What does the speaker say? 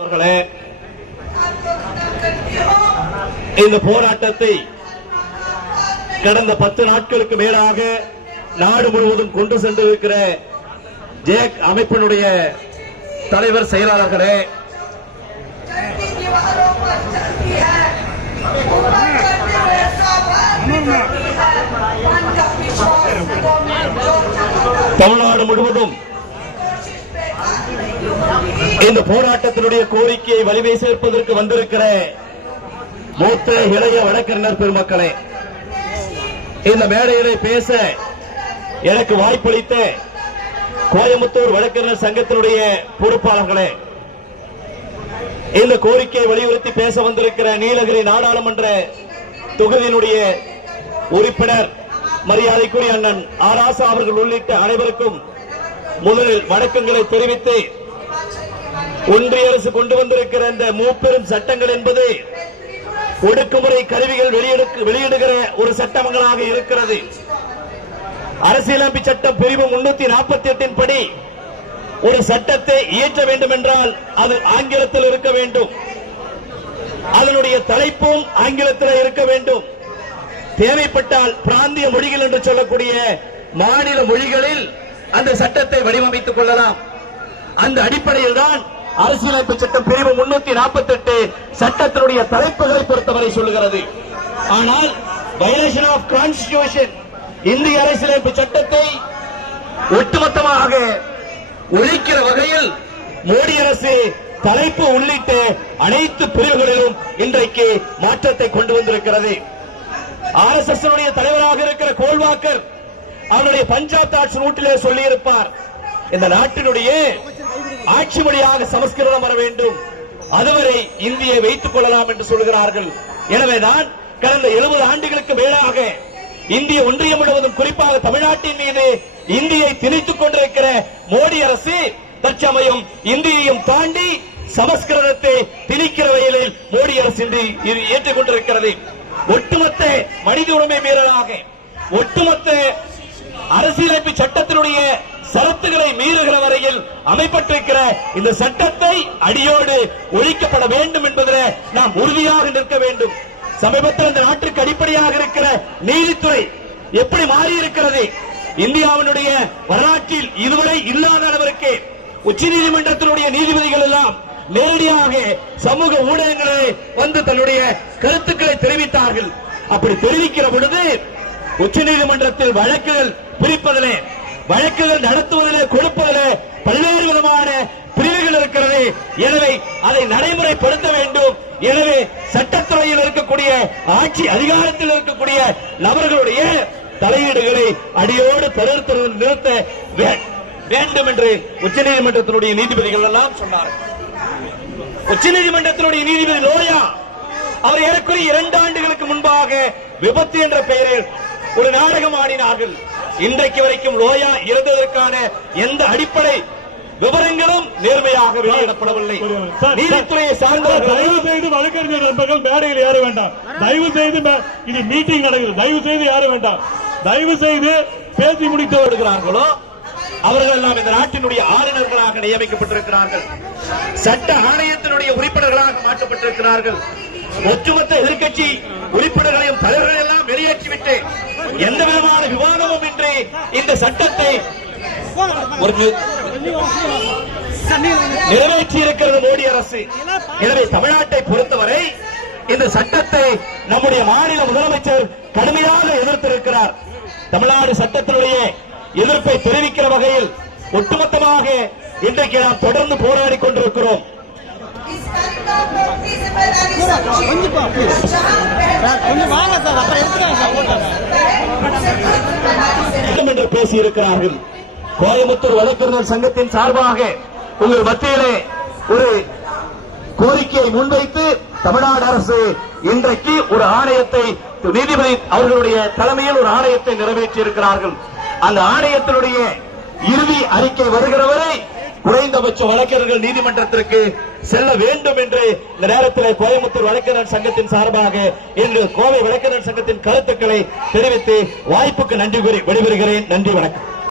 அவர்களே, இந்த போராட்டத்தை கடந்த 10 நாட்களுக்கு மேலாக நாடு முழுவதும் கொண்டு சென்றிருக்கிற ஜேக் அமைப்பினுடைய தலைவர் செயலாளர்களே, தமிழ்நாடு முழுவதும் இந்த போராட்டத்தினுடைய கோரிக்கையை வலிமை சேர்ப்பதற்கு வந்திருக்கிற மூத்த இளைய வழக்கறிஞர் பெருமக்களே, இந்த மேடையிலே பேச எனக்கு வாய்ப்பளித்த கோயம்புத்தூர் வழக்கறிஞர் சங்கத்தினுடைய பொறுப்பாளர்களே, இந்த கோரிக்கையை வலியுறுத்தி பேச வந்திருக்கிற நீலகிரி நாடாளுமன்ற தொகுதியினுடைய உறுப்பினர் மரியாதைக்குரிய அண்ணன் ஆராசா அவர்கள் உள்ளிட்ட அனைவருக்கும் முதலில் வணக்கங்களை தெரிவித்து, ஒன்றிய அரசு கொண்டு வந்திருக்கிற இந்த மூப்பெரும் சட்டங்கள் என்பது ஒடுக்குமுறை கருவிகள் வெளியிடுகிற ஒரு சட்டங்களாக இருக்கிறது. அரசியலமைப்பு சட்டம் பிரிவு 348 படி ஒரு சட்டத்தை இயற்ற வேண்டும் என்றால் அது ஆங்கிலத்தில் இருக்க வேண்டும். அதனுடைய தலைப்பும் ஆங்கிலத்தில் இருக்க வேண்டும். தேவைப்பட்டால் பிராந்திய மொழிகள் என்று சொல்லக்கூடிய மாநில மொழிகளில் அந்த சட்டத்தை வடிவமைத்துக் கொள்ளலாம். அந்த அடிப்படையில் தான் அரசியலமைப்பு சட்டம் பிரிவு 348 சட்டத்தினுடைய தலைப்புகளை பொறுத்தவரை சொல்லுகிறது. ஆனால் வயலேஷன் ஆஃப் கான்ஸ்டிடியூஷன், இந்திய அரசியலமைப்பு சட்டத்தை ஒட்டுமொத்தமாக ஒழிக்கிற வகையில் மோடி அரசு தலைப்பு உள்ளிட்ட அனைத்து பிரிவுகளிலும் இன்றைக்கு மாற்றத்தை கொண்டு வந்திருக்கிறது. RSS தலைவராக இருக்கிற கோல்வாக்கர் அவருடைய பஞ்சாப் தாட்ஸ் ரூட்டிலே சொல்லியிருப்பார், இந்த நாட்டினுடைய ஆட்சி மொழியாக சமஸ்கிருதம் வர வேண்டும், அதுவரை இந்தியை வைத்துக் கொள்ளலாம் என்று சொல்கிறார்கள். எனவேதான் கடந்த 70 ஆண்டுகளுக்கு மேலாக இந்திய ஒன்றியம் முழுவதும் குறிப்பாக தமிழ்நாட்டின் மீது இந்தியை திணித்துக் கொண்டிருக்கிற மோடி அரசு தற்சமயம் இந்தியையும் தாண்டி சமஸ்கிருதத்தை திணிக்கிற வகையில் மோடி அரசு ஏற்றுக் கொண்டிருக்கிறது. ஒட்டுமொத்த மனித உரிமை மீறலாக, ஒட்டுமொத்த அரசியலமைப்பு சட்டத்தினுடைய சரத்துகளை மீறுகிற வரையில் அமைப்பட்டிருக்கிற இந்த சட்டத்தை அடியோடு ஒழிக்கப்பட வேண்டும் என்பதில் நாம் உறுதியாக நிற்க வேண்டும். சமீபத்தில் இந்த நாட்டிற்கு அடிப்படையாக இருக்கிற நீதித்துறை எப்படி மாறி இருக்கிறது? இந்தியாவினுடைய வரலாற்றில் இதுவரை இல்லாத அளவிற்கு உச்சநீதிமன்றத்தினுடைய நீதிபதிகள் எல்லாம் நேரடியாக சமூக ஊடகங்களை வந்து தன்னுடைய கருத்துக்களை தெரிவித்தார்கள். அப்படி தெரிவிக்கிற பொழுது உச்சநீதிமன்றத்தில் வழக்குகள் பிரிப்பதிலே, வழக்குகள் நடத்துவதிலே, கொடுப்பதிலே பல்வேறு விதமான பிரிவுகள் இருக்கிறது. எனவே அதை நடைமுறைப்படுத்த வேண்டும். எனவே சட்டத்துறையில் இருக்கக்கூடிய ஆட்சி அதிகாரத்தில் இருக்கக்கூடிய நபர்களுடைய தலையீடுகளை அடியோடு தடுத்து நிறுத்த வேண்டும் என்று உச்சநீதிமன்றத்தினுடைய நீதிபதிகள் எல்லாம் சொன்னார்கள். உச்சநீதிமன்றத்தினுடைய நீதிபதி லோயா அவர் ஏறக்குறைய 2 ஆண்டுகளுக்கு முன்பாக விபத்து என்ற பெயரில் ஒரு நாடகம் ஆடினார்கள். இன்றைக்கு வரைக்கும் லோயா இறந்ததற்கான எந்த அடிப்படை விவரங்களும் நேர்மையாக வெளியிடப்படவில்லை. நீதித்துறையை சார்ந்த தயவு செய்து வழக்கறிஞர் நண்பர்கள் மேடையில் ஏற வேண்டாம். தயவு செய்து இது மீட்டிங் நடக்குது, தயவு செய்து ஏற வேண்டாம். தயவு செய்து பேசி முடித்து வருகிறார்களோ அவர்கள் எல்லாம் இந்த நாட்டினுடைய ஆளுநர்களாக நியமிக்கப்பட்டிருக்கிறார்கள், சட்ட ஆணையத்தினுடைய உறுப்பினர்களாக மாற்றப்பட்டிருக்கிறார்கள். ஒட்டுமொத்த எதிர்கட்சி உறுப்பினர்களையும் தலைவர்கள் எல்லாம் வெளியேற்றிவிட்டு எந்த விதமான விவாதமும் இன்றி இந்த சட்டத்தை நிறைவேற்றி இருக்கிறது மோடி அரசு. எனவே தமிழ்நாட்டை பொறுத்தவரை இந்த சட்டத்தை நம்முடைய மாநில முதலமைச்சர் கடுமையாக எதிர்த்திருக்கிறார். தமிழ்நாடு சட்டத்தினுடைய எதிர்ப்பை தெரிவிக்கிற வகையில் ஒட்டுமொத்தமாக இன்றைக்கு நாம் தொடர்ந்து போராடி கொண்டிருக்கிறோம் என்று பேசியிருக்கிறார்கள். கோயம்புத்தூர் வழக்கறிஞர் சங்கத்தின் சார்பாக உங்கள் மத்தியிலே ஒரு கோரிக்கையை முன்வைத்து தமிழ்நாடு அரசு இன்றைக்கு ஒரு ஆணையத்தை, நீதிபதி அவர்களுடைய தலைமையில் ஒரு ஆணையத்தை நிறைவேற்றி இருக்கிறார்கள். அந்த ஆணையத்தினுடைய இறுதி அறிக்கை வருகிற வரை குறைந்தபட்ச வழக்கறிஞர்கள் நீதிமன்றத்திற்கு செல்ல வேண்டும் என்று இந்த நேரத்தில் கோயம்புத்தூர் வழக்கறிஞர் சங்கத்தின் சார்பாக இன்று கோவை வழக்கறிஞர் சங்கத்தின் கருத்துக்களை தெரிவித்து வாய்ப்புக்கு நன்றி கூறி விடைபெறுகிறேன். நன்றி, வணக்கம்.